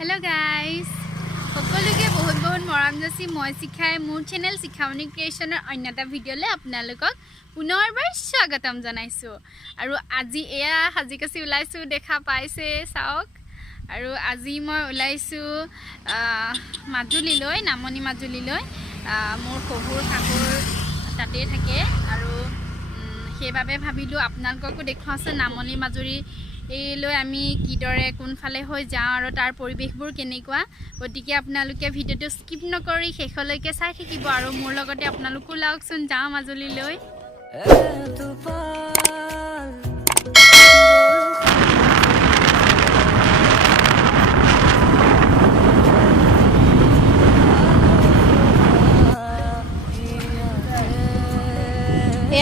Hello guys, সকলোকে বহুত বহুত মৰম যাচি মই শিখাই মোৰ চেনেল শিখামনি ক্ৰিয়েচনৰ অন্যটা ভিডিঅ'লে আপোনালোকক পুনৰবাৰ স্বাগতম জনাইছো আৰু আজি এয়া হাজিকাছি ওলাইছো দেখা পাইছে চাওক আৰু আজি মই ওলাইছো মাজুলীলৈ নামনি মাজুলীলৈ মোৰ শহুৰ শাহুৰ তাতে থাকে আৰু সেইভাবে ভাবিলো আপোনালোককো দেখাওছে নামনি মাজুলী এইলৈ আমি কিদৰে কোনফালে হৈ যাওঁ আৰু তাৰ পৰিবেশবোৰ কেনেকুৱা গতিকে আপোনালোকে ভিডিঅ'টো স্কিপ নকৰি শেষলৈকে চাই থাকিব আৰু মোৰ লগতে আপোনালোকো লাগচোন যাওঁ মাজুলীলৈ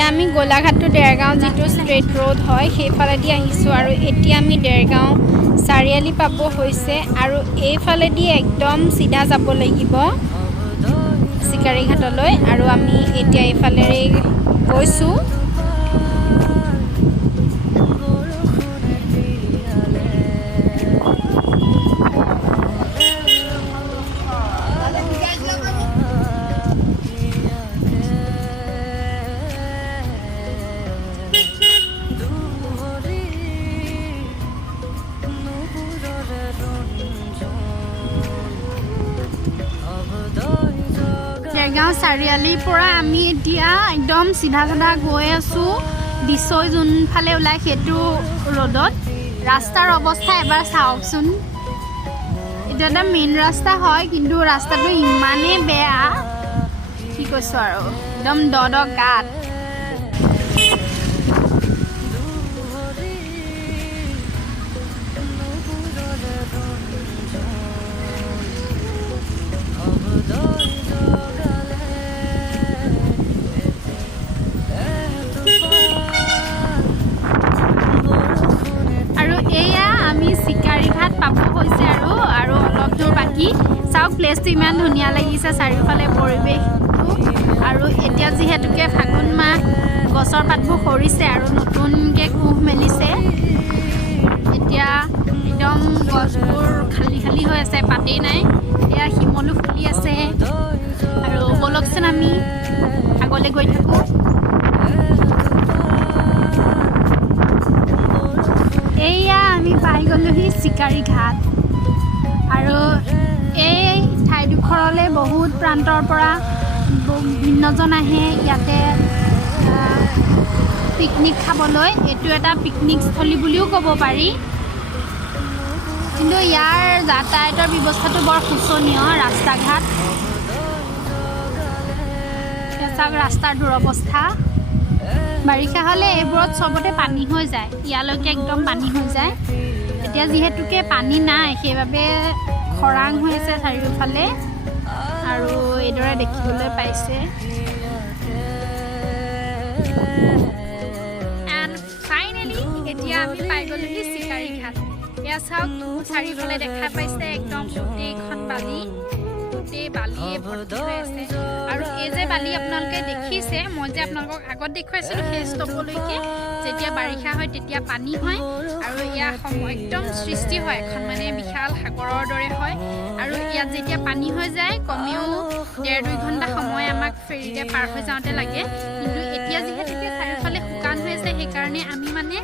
আমি গোলাঘাট টু দেৰগাঁও যিটো ষ্ট্ৰেট ৰোড হয় সেইফালেদি আহিছোঁ আৰু এতিয়া আমি দেৰগাঁও চাৰিআলি পাব হৈছে আৰু এইফালেদি একদম চিধা যাব লাগিব চিকাৰীঘাটলৈ আৰু আমি এতিয়া এইফালেৰে গৈছোঁ দেৰগাঁও চাৰিআলিৰ পৰা আমি এতিয়া একদম চিধা চিধা গৈ আছোঁ বিশ্বই যোনফালে ওলাই সেইটো ৰোডত ৰাস্তাৰ অৱস্থা এবাৰ চাওকচোন এইটো এটা মেইন ৰাস্তা হয় কিন্তু ৰাস্তাটো ইমানেই বেয়া কি কৈছোঁ আৰু একদম দ গাঁত চাওক প্লেচটো ইমান ধুনীয়া লাগিছে চাৰিওফালে পৰিৱেশটো আৰু এতিয়া যিহেতুকে ফাগুন মাহ গছৰ পাতবোৰ সৰিছে আৰু নতুনকৈ কুঁহ মেলিছে এতিয়া একদম গছবোৰ খালী খালী হৈ আছে পাতেই নাই এয়া শিমলু ফুলি আছে আৰু বলকচোন আমি আগলৈ গৈ থাকোঁ এয়া আমি পাই গ'লোহি চিকাৰীঘাট আৰু এই ঠাইডোখৰলৈ বহুত প্ৰান্তৰ পৰা ভিন্নজন আহে ইয়াতে পিকনিক খাবলৈ এইটো এটা পিকনিক স্থলী বুলিও ক'ব পাৰি কিন্তু ইয়াৰ যাতায়াতৰ ব্যৱস্থাটো বৰ শোচনীয় ৰাস্তা ঘাট চাওক ৰাস্তাৰ দুৰৱস্থা বাৰিষা হ'লে এইবোৰত চবতে পানী হৈ যায় ইয়ালৈকে একদম পানী হৈ যায় এতিয়া যিহেতুকে পানী নাই সেইবাবে খৰাং হৈ আছে চাৰিওফালে আৰু এইদৰে দেখিবলৈ পাইছে এণ্ড ফাইনেলি এতিয়া আমি পাই গ'লোহি চিকাৰীঘাট এয়া চাওক চাৰিওফালে দেখা পাইছে একদম গোটেইখন বালিয়ে ভৰ্তি হৈ আছে আৰু এই যে বালি আপোনালোকে দেখিছে মই যে আপোনালোকক আগত দেখুৱাইছিলোঁ সেই ষ্টপলৈকে যেতিয়া বাৰিষা হয় তেতিয়া পানী হয় আৰু ইয়াৰ একদম সৃষ্টি হয় এখন মানে বিশাল সাগৰৰ দৰে হয় আৰু ইয়াত যেতিয়া পানী হৈ যায় কমেও 1.5-2 ঘণ্টা সময় আমাক ফেৰীৰে পাৰ হৈ যাওঁতে লাগে কিন্তু এতিয়া যিহেতুকে চাৰিওফালে শুকান হৈ আছে সেইকাৰণে আমি মানে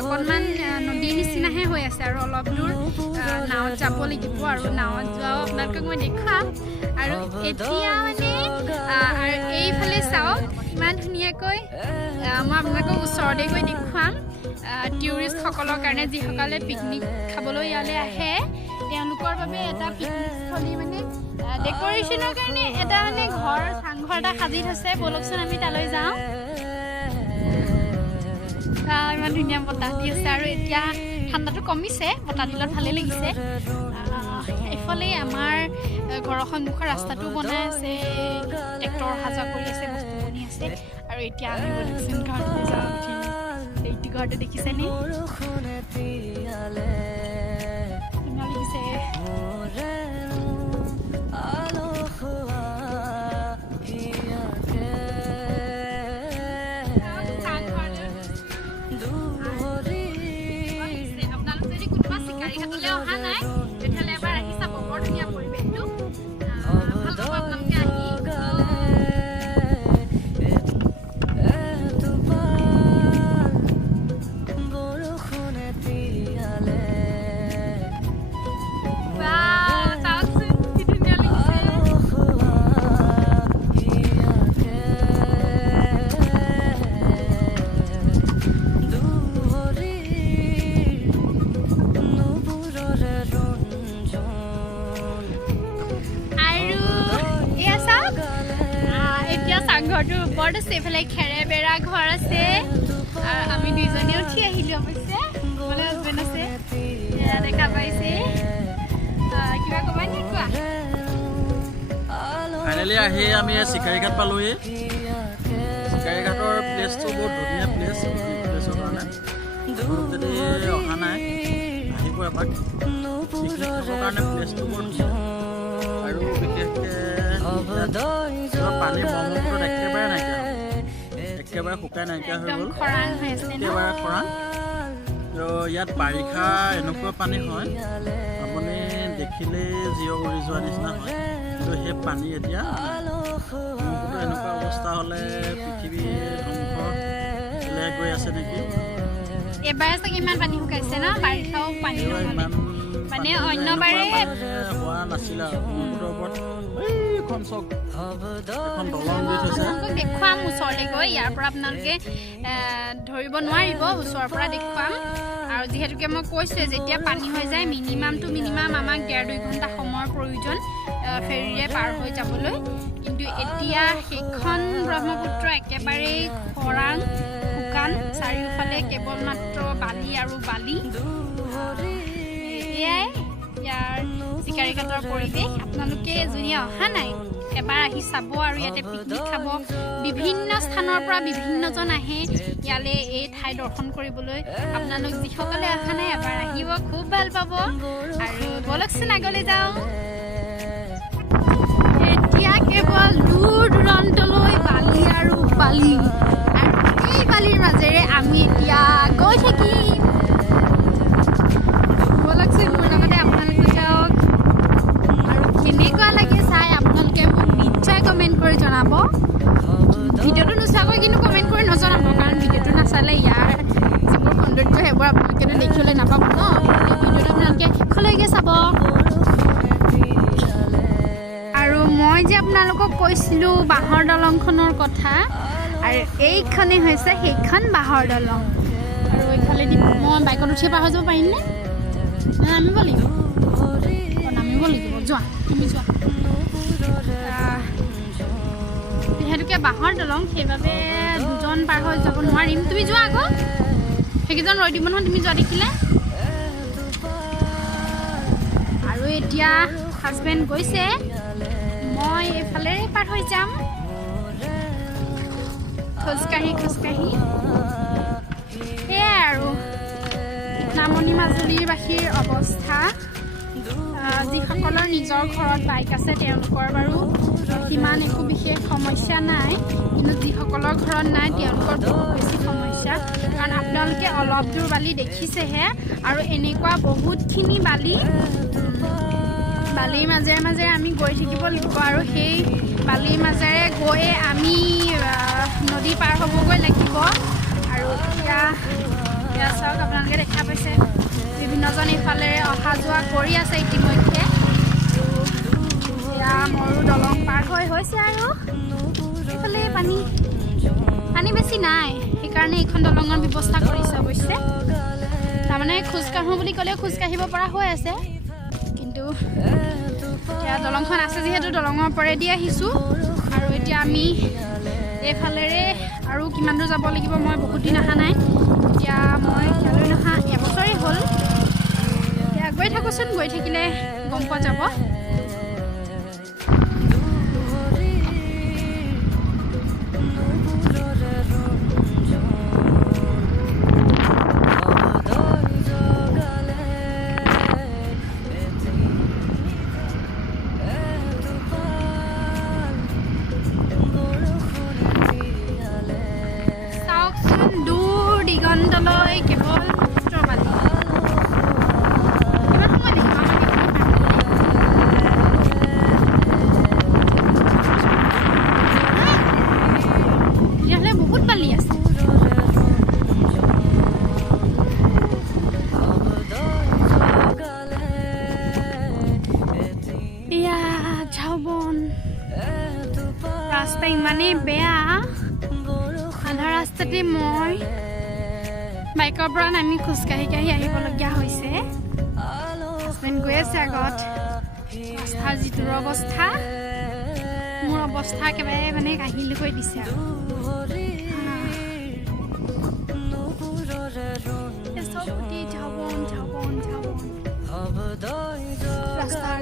অকণমান নদীৰ নিচিনাহে হৈ আছে আৰু অলপ দূৰ নাৱত যাব লাগিব আৰু নাৱত যোৱাও আপোনালোকক মই দেখুৱাম আৰু এতিয়া মানে আৰু এইফালে চাওক ইমান ধুনীয়াকৈ মই আপোনালোকক ওচৰতে গৈ দেখুৱাম টুৰিষ্টসকলৰ কাৰণে যিসকলে পিকনিক খাবলৈ ইয়ালৈ আহে তেওঁলোকৰ বাবে এটা পিকনিক স্থলী মানে ডেক'ৰেশ্যনৰ কাৰণে এটা মানে চাংঘৰ এটা সাজি থৈছে বলকচোন আমি তালৈ যাওঁ ইমান ধুনীয়া বতাহ দি আছে আৰু এতিয়া ঠাণ্ডাটো কমিছে বতাহ দিলত ভালেই লাগিছে এইফালে আমাৰ ঘৰৰ সন্মুখৰ ৰাস্তাটো বনাই আছে ট্ৰেক্টৰ অহা যোৱা কৰি আছে বস্তু বনি আছে আৰু এতিয়া আমি বলকচোন ঘৰলৈ যাওঁ এইটো ঘৰটো দেখিছেনে ধুনীয়া লাগিছে আপোনালোক যদি কোনোবা চিকাৰীঘাটলৈ অহা নাই তেতিয়াহ'লে এবাৰ ঘৰটোৰ ওপৰত আছে এইফালে খেৰে বেৰা ঘৰ আছে আমি দুইজনে উঠি আহিলোঁ অৱশ্যে মানে হাজবেণ্ড আছে এয়া দেখা পাইছে কিবা ক'বা নে কোৱা ফাইনেলি আহি আমি চিকাৰীঘাট পালোহি চিকাৰীঘাটৰ প্লেচটো বহুত ধুনীয়া প্লেচ প্লেচৰ কাৰণে যদি অহা নাই আহিব এপাক পিকনিক খাবৰ কাৰণে প্লেচটো বৰ ধুনীয়া আৰু বিশেষকৈ পানী ব্ৰহ্মপুত্ৰত একেবাৰে নাইকিয়া একেবাৰে শুকাই নাইকিয়া হৈ গ'ল একেবাৰে খৰাং আৰু ইয়াত বাৰিষা এনেকুৱা পানী হয় আপুনি দেখিলেই জিৰ উৰি যোৱা নিচিনা হয় কিন্তু সেই পানী এতিয়া ব্ৰহ্মপুত্ৰ এনেকুৱা অৱস্থা হ'লে পৃথিৱী ধ্বংস গৈ আছে নেকি এবাৰ চাগে ইমান পানী শুকাইছে ন বাৰিষাও পানী ইমান মানে অন্যবাৰে হোৱা নাছিল আৰু ব্ৰহ্মপুত্ৰৰ ওপৰত এইখন চক এখন দলং দি থৈছে দেখুৱাম ওচৰলৈ গৈ ইয়াৰ পৰা আপোনালোকে ধৰিব নোৱাৰিব ওচৰৰ পৰা দেখুৱাম আৰু যিহেতুকে মই কৈছোঁৱে যেতিয়া পানী হৈ যায় মিনিমাম আমাক 1.5-2 ঘণ্টা সময়ৰ প্ৰয়োজন ফেৰীৰে পাৰ হৈ যাবলৈ কিন্তু এতিয়া সেইখন ব্ৰহ্মপুত্ৰ একেবাৰেই খৰাং শুকান চাৰিওফালে কেৱল মাত্ৰ বালি আৰু বালি এয়াই ইয়াৰ চিকাৰীঘাটৰ পৰিৱেশ আপোনালোকে যোনে অহা নাই এবাৰ আহি চাব আৰু ইয়াতে পিকনিক খাব বিভিন্ন স্থানৰ পৰা বিভিন্নজন আহে ইয়ালৈ এই ঠাই দৰ্শন কৰিবলৈ আপোনালোক যিসকলে অহা নাই এবাৰ আহিব খুব ভাল পাব আৰু বলকচোন আগলৈ যাওঁ এতিয়া কেৱল দূৰ দূৰণিলৈ বালি আৰু বালি আৰু এই বালিৰ মাজেৰে আমি এতিয়া গৈ থাকিম বলকচোন মোৰ লগতে আপোনালোকে যাওক আৰু কেনেকুৱা লাগে চাই আপোনালোকে মোক নিশ্চয় কমেণ্ট কৰি জনাব ভিডিঅ'টো নোচোৱাকৈ কিন্তু কমেণ্ট কৰি নজনাব কাৰণ ভিডিঅ'টো নাচালে ইয়াৰ যিবোৰ সৌন্দৰ্য সেইবোৰ আপোনালোকেতো দেখিবলৈ নাপাব ন ভিডিঅ'টো আপোনালোকে শেষলৈকে চাব আৰু মই যে আপোনালোকক কৈছিলোঁ বাঁহৰ দলংখনৰ কথা আৰু এইখনেই হৈছে সেইখন বাঁহৰ দলং আৰু এইফালেদি মই বাইকত উঠি পাৰ হৈ যাব পাৰিমনে নামিব লাগিব নামিব লাগিব যোৱা তুমি যোৱা যিহেতুকে বাঁহৰ দলং সেইবাবে দুজন পাৰ হৈ যাব নোৱাৰিম তুমি যোৱা আকৌ সেইকেইজন ৰৈ দিব নহয় তুমি যোৱা দেখিলে আৰু এতিয়া হাজবেণ্ড গৈছে মই এইফালে পাৰ হৈ যাম খোজকাঢ়ি সেয়াই আৰু নামনি মাজুলীৰ বাসীৰ অৱস্থা যিসকলৰ নিজৰ ঘৰত বাইক আছে তেওঁলোকৰ বাৰু সিমান একো বিশেষ সমস্যা নাই কিন্তু যিসকলৰ ঘৰত নাই তেওঁলোকৰ বহুত বেছি সমস্যা কাৰণ আপোনালোকে অলপ দূৰ বালি দেখিছেহে আৰু এনেকুৱা বহুতখিনি বালিৰ মাজেৰে আমি গৈ থাকিব লাগিব আৰু সেই বালিৰ মাজেৰে গৈ আমি নদী পাৰ হ'বগৈ লাগিব আৰু এতিয়া চাওক আপোনালোকে দেখা পাইছে বিভিন্নজন এইফালেৰে অহা যোৱা কৰি আছে ইতিমধ্যে এতিয়া মোৰো দলং পাৰ হৈছে আৰু এইফালে পানী বেছি নাই সেইকাৰণে এইখন দলঙৰ ব্যৱস্থা কৰিছে অৱশ্যে তাৰমানে খোজকাঢ়োঁ বুলি ক'লেও খোজকাঢ়িব পৰা হৈ আছে কিন্তু এতিয়া দলংখন আছে যিহেতু দলঙৰ ওপৰেদি আহিছোঁ আৰু এতিয়া আমি এইফালেৰে আৰু কিমান দূৰ যাব লাগিব মই বহুত দিন অহা নাই এতিয়া মই ইয়ালৈ নহা এবছৰেই হ'ল এতিয়া গৈ থাকোঁচোন গৈ থাকিলে গম পোৱা যাব দিগন্তলৈ কেৱল বালি কিমান সময় দেখিম তেতিয়াহ'লে বহুত বালি আছে এয়া ঝাউবন ৰাস্তা ইমানেই বেয়া আধা ৰাস্তাতে মই বাইকৰ পৰা নামি খোজকাঢ়ি আহিবলগীয়া হৈছে হাজবেণ্ড গৈ আছে আগত ৰাস্তাৰ যিটো অৱস্থা মোৰ অৱস্থা একেবাৰে মানে কাহিল কৰি দিছে আৰু চব গোটেই ঝাবন ৰাস্তাৰ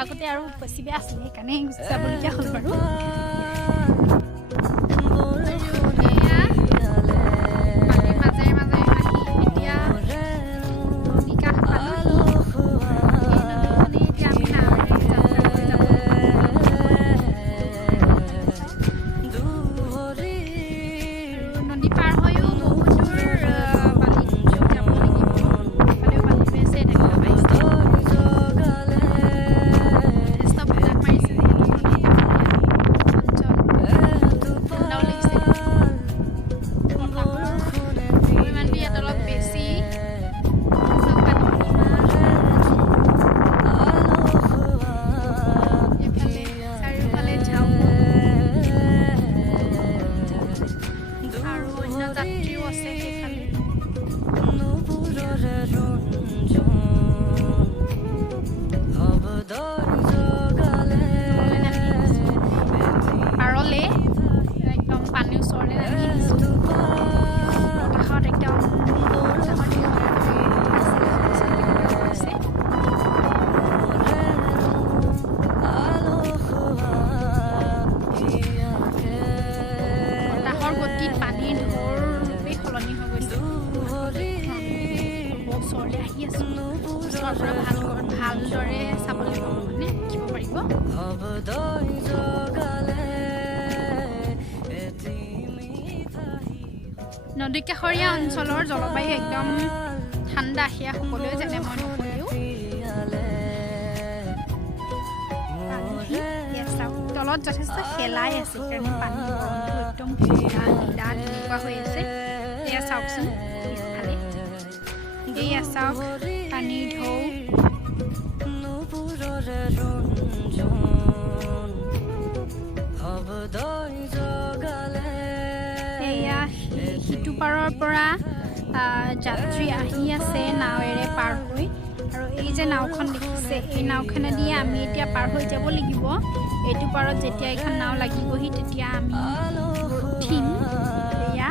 আগতে আৰু বেছি বেয়া আছিলে সেইকাৰণে যাবলগীয়া হ'ল বাৰু ভালদৰে চাবলৈ মানে দেখিব পাৰিব নদী কাষৰীয়া অঞ্চলৰ জলবায়ু একদম ঠাণ্ডা সেয়া সকলোৱে জানে মই নকলেও তলত যথেষ্ট শেলাই আছে কাৰণে পানী একদম নীলা তেনেকুৱা হৈ আছে এয়া চাওকচোন পিছফালে এয়া চাওক পানীৰ ঢৌ এয়া সিটো পাৰৰ পৰা যাত্ৰী আহি আছে নাৱেৰে পাৰ হৈ আৰু এই যে নাওখন দেখিছে এই নাওখনেদি আমি এতিয়া পাৰ হৈ যাব লাগিব এইটো পাৰত যেতিয়া এখন নাও লাগিবহি তেতিয়া আমি উঠিম এয়া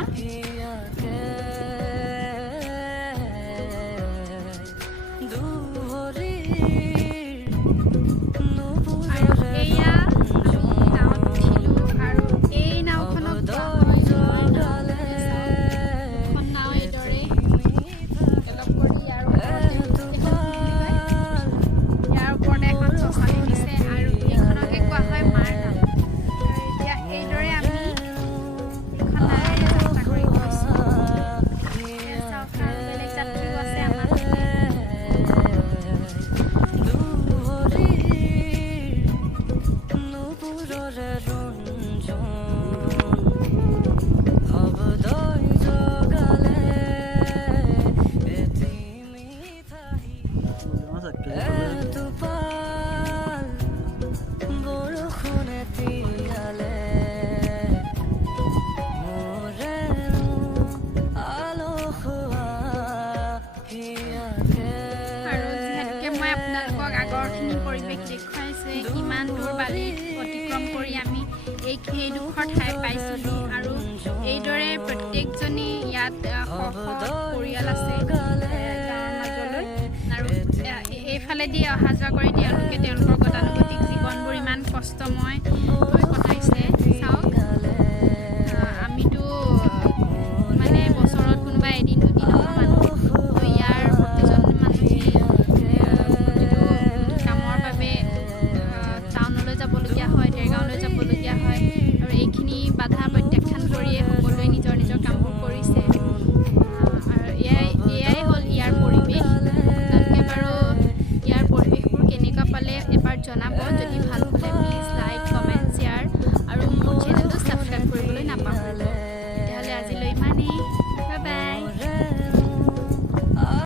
এইডোখৰ ঠাই পাইছোঁহি আৰু এইদৰে প্ৰত্যেকজনী ইয়াত পৰিয়াল আছে গাঁৱৰ মাজলৈ আৰু এইফালেদি অহা যোৱা কৰি তেওঁলোকৰ গতানুগতিক জীৱনবোৰ ইমান কষ্টময় হৈ কটাইছে চাওক আমিতো মানে বছৰত কোনোবা এদিন দুদিন মানুহ ইয়াৰ প্ৰতিজন মানুহে কামৰ বাবে টাউনলৈ যাবলগীয়া হয় দেৰগাঁৱলৈ যাবলগীয়া হয় আৰু এইখিনি বাধা প্ৰত্যাখ্যান কৰিয়ে সকলোৱে নিজৰ নিজৰ কামবোৰ কৰিছে আৰু এয়াই হ'ল ইয়াৰ পৰিৱেশ আপোনালোকে বাৰু ইয়াৰ পৰিৱেশবোৰ কেনেকুৱা পালে এবাৰ জনাব যদি ভাল পালে প্লিজ লাইক কমেণ্ট শ্বেয়াৰ আৰু মোৰ চেনেলটো ছাবস্ক্ৰাইব কৰিবলৈ নাপাহৰিব তেতিয়াহ'লে আজিলৈ ইমানেই বাই বাই